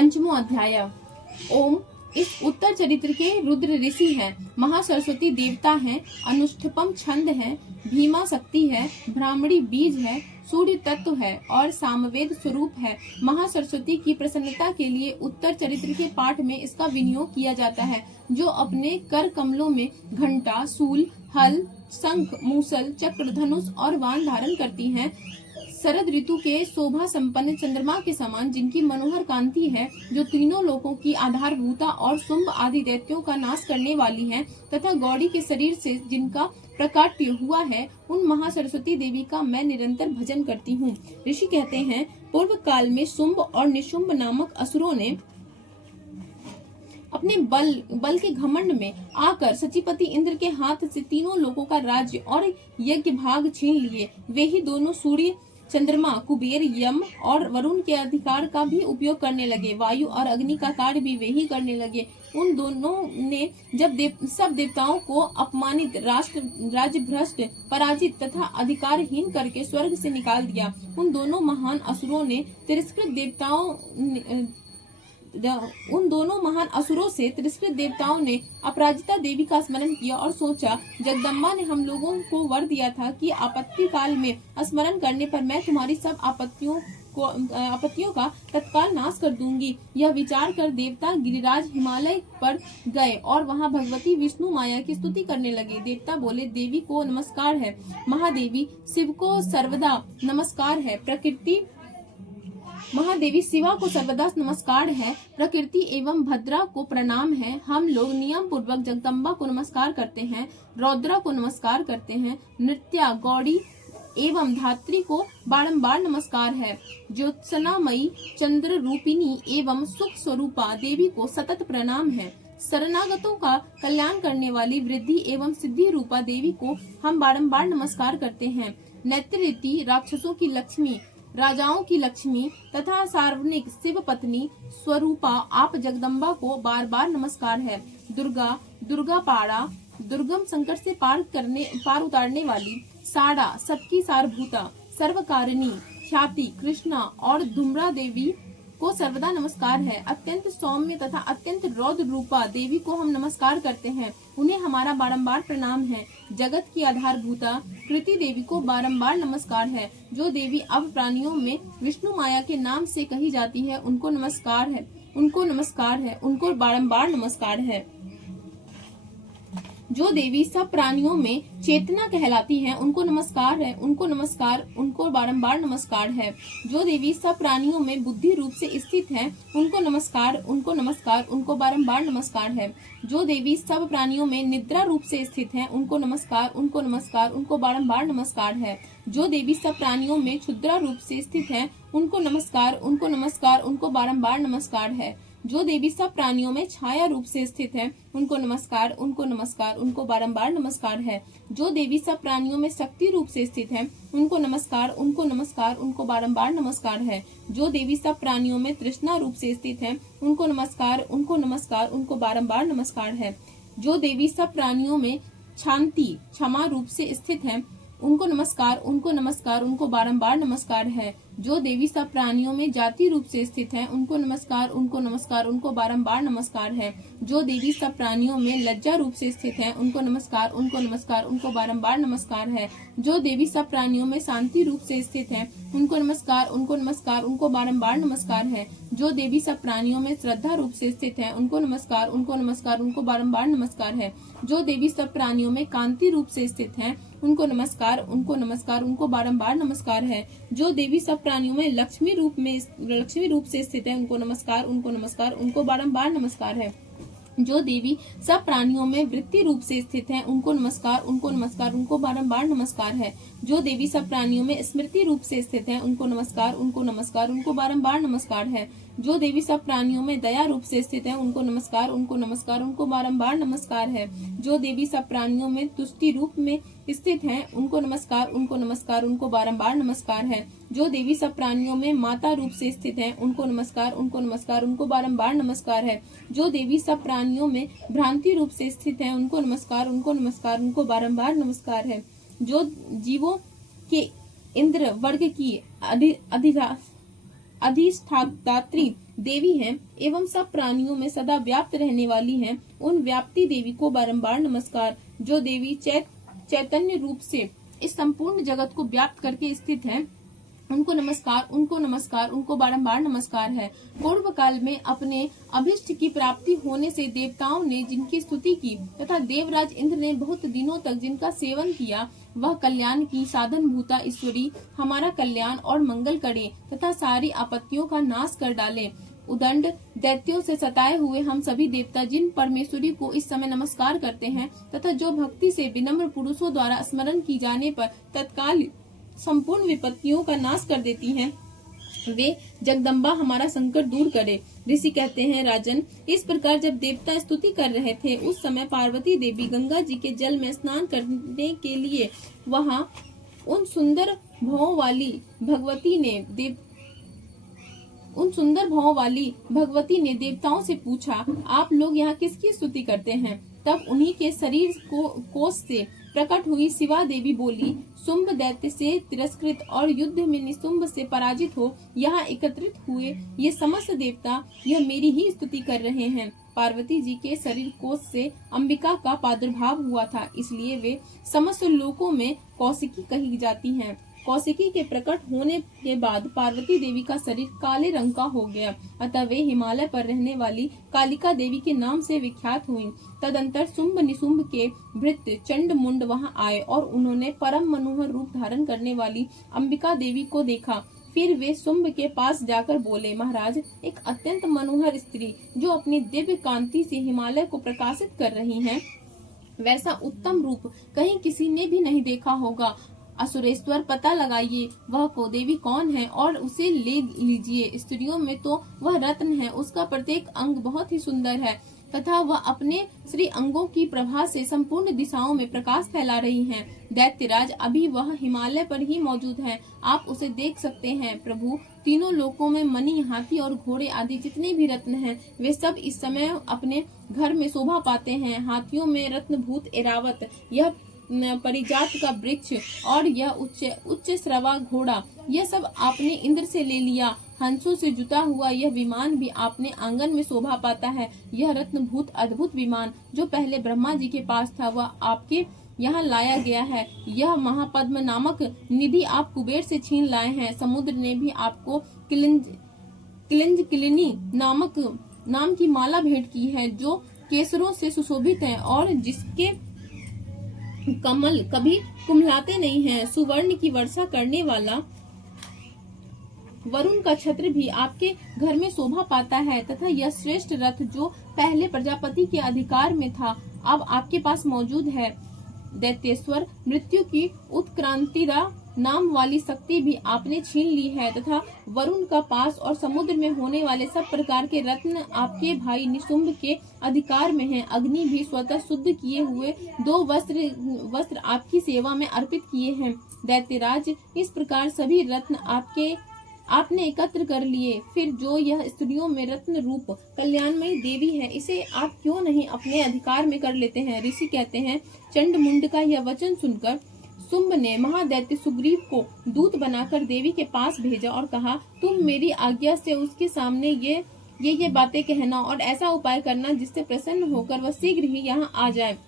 पंचमो अध्याय। ओम। इस उत्तर चरित्र के रुद्र ऋषि हैं, महासरस्वती देवता हैं, अनुष्ठपम छंद है, भीमा शक्ति है, ब्राह्मणी बीज है, सूर्य तत्व है और सामवेद स्वरूप है। महासरस्वती की प्रसन्नता के लिए उत्तर चरित्र के पाठ में इसका विनियोग किया जाता है, जो अपने कर कमलों में घंटा, सूल, हल, शंख, मूसल, चक्र, धनुष और वाण धारण करती हैं। शरद ऋतु के शोभा संपन्न चंद्रमा के समान जिनकी मनोहर कांति है, जो तीनों लोकों की आधारभूता और शुंभ आदि दैत्यों का नाश करने वाली है, तथा गौड़ी के शरीर से जिनका प्रकाट्य हुआ है, उन महासरस्वती देवी का मैं निरंतर भजन करती हूँ। ऋषि कहते हैं, पूर्व काल में शुंभ और निशुंभ नामक असुरों ने अपने बल के घमंड में आकर सचिपति इंद्र के हाथ से तीनों लोगों का राज्य और यज्ञ भाग छीन लिए। वे ही दोनों सूर्य, चंद्रमा, कुबेर, यम और वरुण के अधिकार का भी उपयोग करने लगे। वायु और अग्नि का कार्य भी वे ही करने लगे। उन दोनों ने जब सब देवताओं को अपमानित, राज्य भ्रष्ट, पराजित तथा अधिकारहीन करके स्वर्ग से निकाल दिया, उन दोनों महान असुरों से तिरस्कृत देवताओं ने अपराजिता देवी का स्मरण किया और सोचा, जगदम्बा ने हम लोगों को वर दिया था कि आपत्ति काल में स्मरण करने पर मैं तुम्हारी सब आपत्तियों का तत्काल नाश कर दूंगी। यह विचार कर देवता गिरिराज हिमालय पर गए और वहां भगवती विष्णु माया की स्तुति करने लगे। देवता बोले, देवी को नमस्कार है, महादेवी शिव को सर्वदा नमस्कार है, महादेवी शिवा को सर्वदा नमस्कार है, प्रकृति एवं भद्रा को प्रणाम है। हम लोग नियम पूर्वक जगदम्बा को नमस्कार करते हैं, रौद्रा को नमस्कार करते हैं, नृत्या, गौड़ी एवं धात्री को बारंबार नमस्कार है। ज्योत्सनामयी, चंद्र रूपिणी एवं सुख स्वरूपा देवी को सतत प्रणाम है। शरणागतों का कल्याण करने वाली वृद्धि एवं सिद्धि रूपा देवी को हम बारंबार नमस्कार करते हैं। नेत्रृति, राक्षसों की लक्ष्मी, राजाओं की लक्ष्मी तथा सार्वनिक शिव पत्नी स्वरूपा आप जगदम्बा को बार बार नमस्कार है। दुर्गा पाड़ा, दुर्गम संकट से पार उतारने वाली, साड़ा, सबकी सारभूता, सर्वकारिणी, ख्याति, कृष्णा और धूम्रा देवी को सर्वदा नमस्कार है। अत्यंत सौम्य तथा अत्यंत रौद्र रूपा देवी को हम नमस्कार करते हैं, उन्हें हमारा बारंबार प्रणाम है। जगत की आधारभूता कृति देवी को बारंबार नमस्कार है। जो देवी अब प्राणियों में विष्णु माया के नाम से कही जाती है, उनको नमस्कार है, उनको बारंबार नमस्कार है। जो देवी सब प्राणियों में चेतना कहलाती हैं, उनको नमस्कार है, उनको बारंबार नमस्कार है। जो देवी सब प्राणियों में बुद्धि रूप से स्थित हैं, उनको बारंबार नमस्कार है। जो देवी सब प्राणियों में निद्रा रूप से स्थित हैं, उनको बारंबार नमस्कार है। जो देवी सब प्राणियों में क्षुद्रा रूप से स्थित हैं, उनको बारंबार नमस्कार है। जो देवी सब प्राणियों में छाया रूप से स्थित है, उनको बारंबार नमस्कार है। जो देवी सब प्राणियों में शक्ति रूप से स्थित है, उनको बारंबार नमस्कार है। जो देवी सब प्राणियों में तृष्णा रूप से स्थित है, उनको बारंबार नमस्कार है। जो देवी सब प्राणियों में शांति, क्षमा रूप से स्थित है, उनको बारंबार नमस्कार है। जो देवी सब प्राणियों में जाति रूप से स्थित हैं, उनको बारंबार नमस्कार है। जो देवी सब प्राणियों में लज्जा रूप से स्थित हैं, उनको बारंबार नमस्कार है। जो देवी सब प्राणियों में शांति रूप से स्थित हैं, उनको बारंबार नमस्कार है। जो देवी सब प्राणियों में श्रद्धा रूप से स्थित हैं, उनको बारंबार नमस्कार है। जो देवी सब प्राणियों में कांति रूप से स्थित हैं, उनको बारंबार नमस्कार है। जो देवी सब प्राणियों में लक्ष्मी रूप से स्थित है, उनको बारंबार नमस्कार है। जो देवी सब प्राणियों में वृत्ति रूप से स्थित हैं, उनको बारंबार नमस्कार है। जो देवी सब प्राणियों में स्मृति रूप से स्थित हैं, उनको बारंबार नमस्कार है। जो देवी सब प्राणियों में दया रूप से स्थित हैं, उनको बारंबार नमस्कार है। जो देवी सब प्राणियों में तुष्टि रूप में स्थित हैं, उनको बारंबार नमस्कार है। जो देवी सब प्राणियों में माता रूप से स्थित हैं, उनको बारंबार नमस्कार है। जो देवी सब प्राणियों में भ्रांति रूप से स्थित हैं, उनको बारंबार नमस्कार है। जो जीवों के इंद्र वर्ग की अधिष्ठात्री देवी हैं एवं सब प्राणियों में सदा व्याप्त रहने वाली हैं, उन व्याप्ति देवी को बारंबार नमस्कार। जो देवी चैतन्य रूप से इस संपूर्ण जगत को व्याप्त करके स्थित है, उनको नमस्कार, उनको नमस्कार, उनको बारंबार नमस्कार है। पूर्व काल में अपने अभिष्ट की प्राप्ति होने से देवताओं ने जिनकी स्तुति की तथा देवराज इंद्र ने बहुत दिनों तक जिनका सेवन किया, वह कल्याण की साधन भूता ईश्वरी हमारा कल्याण और मंगल करे तथा सारी आपत्तियों का नाश कर डाले। उदंड दैत्यों से सताए हुए हम सभी देवता जिन परमेश्वरी को इस समय नमस्कार करते हैं तथा जो भक्ति से विनम्र पुरुषों द्वारा स्मरण की जाने पर तत्काल संपूर्ण विपत्तियों का नाश कर देती हैं, वे जगदम्बा हमारा संकट दूर करे। ऋषि कहते हैं, राजन, इस प्रकार जब देवता स्तुति कर रहे थे उस समय पार्वती देवी गंगा जी के जल में स्नान करने के लिए वहां उन सुंदर भावों वाली भगवती ने देवताओं से पूछा, आप लोग यहाँ किसकी स्तुति करते हैं? तब उन्हीं के शरीर कोष से प्रकट हुई शिवा देवी बोली, शुंभ दैत्य से तिरस्कृत और युद्ध में निशुंभ से पराजित हो यहाँ एकत्रित हुए ये समस्त देवता यह मेरी ही स्तुति कर रहे हैं। पार्वती जी के शरीर कोष से अंबिका का प्रादुर्भाव हुआ था, इसलिए वे समस्त लोकों में कौशिकी कही जाती हैं। कौशिकी के प्रकट होने के बाद पार्वती देवी का शरीर काले रंग का हो गया, अतः वे हिमालय पर रहने वाली कालिका देवी के नाम से विख्यात हुई। तदंतर शुंभ निशुंभ के भृत्य चंड मुंड वहां आए और उन्होंने परम मनोहर रूप धारण करने वाली अंबिका देवी को देखा। फिर वे शुंभ के पास जाकर बोले, महाराज, एक अत्यंत मनोहर स्त्री जो अपनी दिव्य कांति से हिमालय को प्रकाशित कर रही है, वैसा उत्तम रूप कहीं किसी ने भी नहीं देखा होगा। असुरेश्वर, पता लगाइए वह को देवी कौन है और उसे ले लीजिए। स्त्रियों में तो वह रत्न है, उसका प्रत्येक अंग बहुत ही सुंदर है तथा वह अपने श्री अंगों की प्रभा से संपूर्ण दिशाओं में प्रकाश फैला रही हैं। दैत्यराज, अभी वह हिमालय पर ही मौजूद है, आप उसे देख सकते हैं। प्रभु, तीनों लोकों में मणि, हाथी और घोड़े आदि जितने भी रत्न हैं, वे सब इस समय अपने घर में शोभा पाते हैं। हाथियों में रत्नभूत ऐरावत, यह परिजात का वृक्ष और यह उच्च श्रवा घोड़ा, यह सब आपने इंद्र से ले लिया। हंसों से जुता हुआ यह विमान भी आपने आंगन में शोभा पाता है। यह रत्नभूत अद्भुत विमान जो पहले ब्रह्मा जी के पास था, वह आपके यहाँ लाया गया है। यह महापद्म नामक निधि आप कुबेर से छीन लाए हैं। समुद्र ने भी आपको किलिनी नाम की माला भेंट की है, जो केसरों से सुशोभित है और जिसके कमल कभी कुम्हलाते नहीं हैं। सुवर्ण की वर्षा करने वाला वरुण का छत्र भी आपके घर में शोभा पाता है तथा यह श्रेष्ठ रथ जो पहले प्रजापति के अधिकार में था, अब आपके पास मौजूद है। दैत्येश्वर, मृत्यु की उत्क्रांतिदा नाम वाली शक्ति भी आपने छीन ली है तथा वरुण का पास और समुद्र में होने वाले सब प्रकार के रत्न आपके भाई निशुंभ के अधिकार में हैं। अग्नि भी स्वतः शुद्ध किए हुए 2 वस्त्र आपकी सेवा में अर्पित किए हैं। दैत्यराज, इस प्रकार सभी रत्न आपने एकत्र कर लिए। फिर जो यह स्त्रियों में रत्न रूप कल्याणमयी देवी है, इसे आप क्यों नहीं अपने अधिकार में कर लेते हैं? ऋषि कहते हैं, चंड मुंड का यह वचन सुनकर शुंभ ने महादैत्य सुग्रीव को दूत बनाकर देवी के पास भेजा और कहा, तुम मेरी आज्ञा से उसके सामने ये बातें कहना और ऐसा उपाय करना जिससे प्रसन्न होकर वह शीघ्र ही यहाँ आ जाए।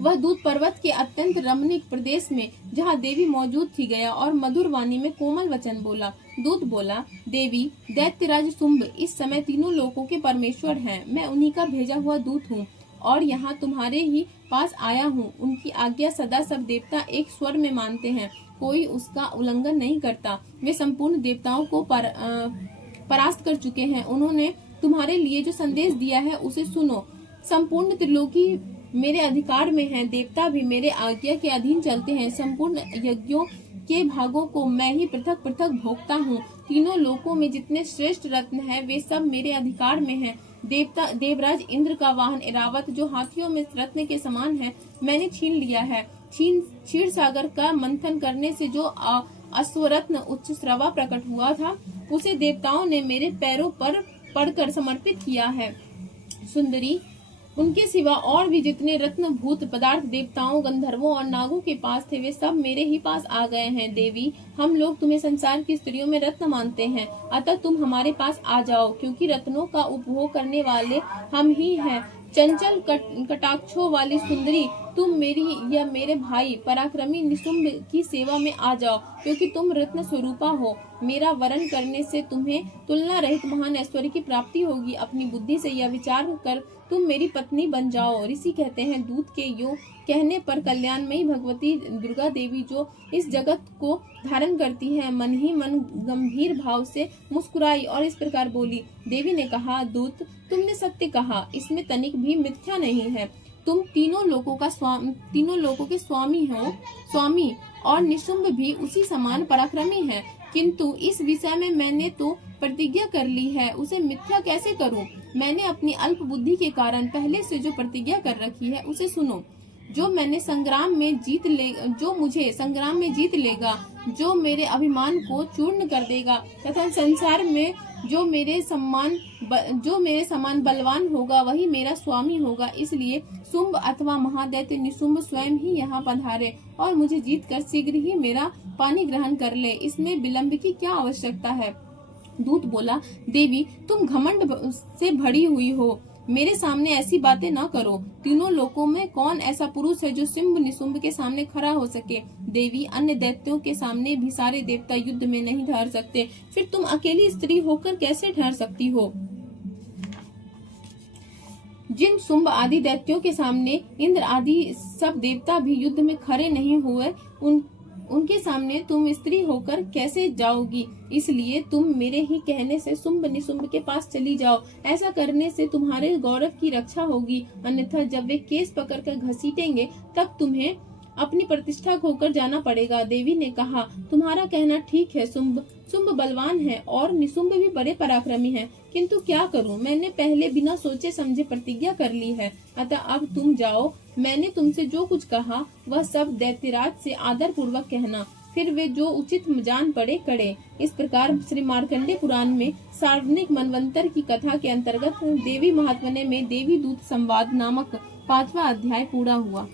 वह दूत पर्वत के अत्यंत रमणीक प्रदेश में जहाँ देवी मौजूद थी गया और मधुर वाणी में कोमल वचन बोला। दूत बोला, देवी, दैत्यराज शुंभ इस समय तीनों लोकों के परमेश्वर हैं। मैं उन्हीं का भेजा हुआ दूत हूँ और यहाँ तुम्हारे ही पास आया हूँ। उनकी आज्ञा सदा सब देवता एक स्वर में मानते हैं, कोई उसका उल्लंघन नहीं करता। वे संपूर्ण देवताओं को परास्त कर चुके हैं। उन्होंने तुम्हारे लिए जो संदेश दिया है उसे सुनो। संपूर्ण त्रिलोकी मेरे अधिकार में है, देवता भी मेरे आज्ञा के अधीन चलते हैं। संपूर्ण यज्ञों के भागों को मैं ही पृथक पृथक भोगता हूँ। तीनों लोकों में जितने श्रेष्ठ रत्न हैं, वे सब मेरे अधिकार में हैं। देवराज इंद्र का वाहन ऐरावत, जो हाथियों में रत्न के समान है, मैंने छीन लिया है। क्षीर सागर का मंथन करने से जो अश्वरत्न उच्च श्रवा प्रकट हुआ था, उसे देवताओं ने मेरे पैरों पर पड़कर समर्पित किया है। सुंदरी, उनके सिवा और भी जितने रत्न भूत पदार्थ देवताओं, गंधर्वों और नागों के पास थे, वे सब मेरे ही पास आ गए हैं। देवी, हम लोग तुम्हें संसार की स्त्रियों में रत्न मानते हैं, अतः तुम हमारे पास आ जाओ, क्योंकि रत्नों का उपभोग करने वाले हम ही हैं। चंचल कटाक्षों वाली सुंदरी, तुम मेरी या मेरे भाई पराक्रमी निशुंभ की सेवा में आ जाओ, क्योंकि तुम रत्न स्वरूपा हो। मेरा वरण करने से तुम्हें तुलना रहित महान ऐश्वर्य की प्राप्ति होगी। अपनी बुद्धि से यह विचार कर तुम मेरी पत्नी बन जाओ। ऋषि कहते हैं, दूत के यूं कहने पर कल्याणमयी भगवती दुर्गा देवी, जो इस जगत को धारण करती है, मन ही मन गंभीर भाव से मुस्कुराई और इस प्रकार बोली। देवी ने कहा, दूत, तुमने सत्य कहा, इसमें तनिक भी मिथ्या नहीं है। तुम तीनों लोकों के स्वामी हो, स्वामी, और निशुंभ भी उसी समान पराक्रमी है। किंतु इस विषय में मैंने तो प्रतिज्ञा कर ली है, उसे मिथ्या कैसे करूं? मैंने अपनी अल्प बुद्धि के कारण पहले से जो प्रतिज्ञा कर रखी है, उसे सुनो। जो मुझे संग्राम में जीत लेगा, जो मेरे अभिमान को चूर्ण कर देगा तथा संसार में जो मेरे समान बलवान होगा, वही मेरा स्वामी होगा। इसलिए शुंभ अथवा महादैत्य निशुंभ स्वयं ही यहाँ पधारे और मुझे जीतकर शीघ्र ही मेरा पानी ग्रहण कर ले। इसमें विलंब की क्या आवश्यकता है? दूत बोला, देवी, तुम घमंड से भरी हुई हो, मेरे सामने ऐसी बातें न करो। तीनों लोकों में कौन ऐसा पुरुष है जो शुंभ निशुंभ के सामने खड़ा हो सके? देवी, अन्य दैत्यों के सामने भी सारे देवता युद्ध में नहीं ठहर सकते, फिर तुम अकेली स्त्री होकर कैसे ठहर सकती हो? जिन शुंभ आदि दैत्यों के सामने इंद्र आदि सब देवता भी युद्ध में खड़े नहीं हुए, उनके सामने तुम स्त्री होकर कैसे जाओगी? इसलिए तुम मेरे ही कहने से शुंभ निशुंभ के पास चली जाओ। ऐसा करने से तुम्हारे गौरव की रक्षा होगी, अन्यथा जब वे केस पकड़कर घसीटेंगे तब तुम्हें अपनी प्रतिष्ठा खोकर जाना पड़ेगा। देवी ने कहा, तुम्हारा कहना ठीक है। शुंभ बलवान है और निशुंभ भी बड़े पराक्रमी हैं, किंतु क्या करूं? मैंने पहले बिना सोचे समझे प्रतिज्ञा कर ली है, अतः अब तुम जाओ। मैंने तुमसे जो कुछ कहा वह सब दैत्यराज से आदर पूर्वक कहना, फिर वे जो उचित जान पड़े करे। इस प्रकार श्री मार्कंडेय पुराण में सार्वजनिक मनवंतर की कथा के अंतर्गत देवी महात्म्य में देवी दूत संवाद नामक 5वां अध्याय पूरा हुआ।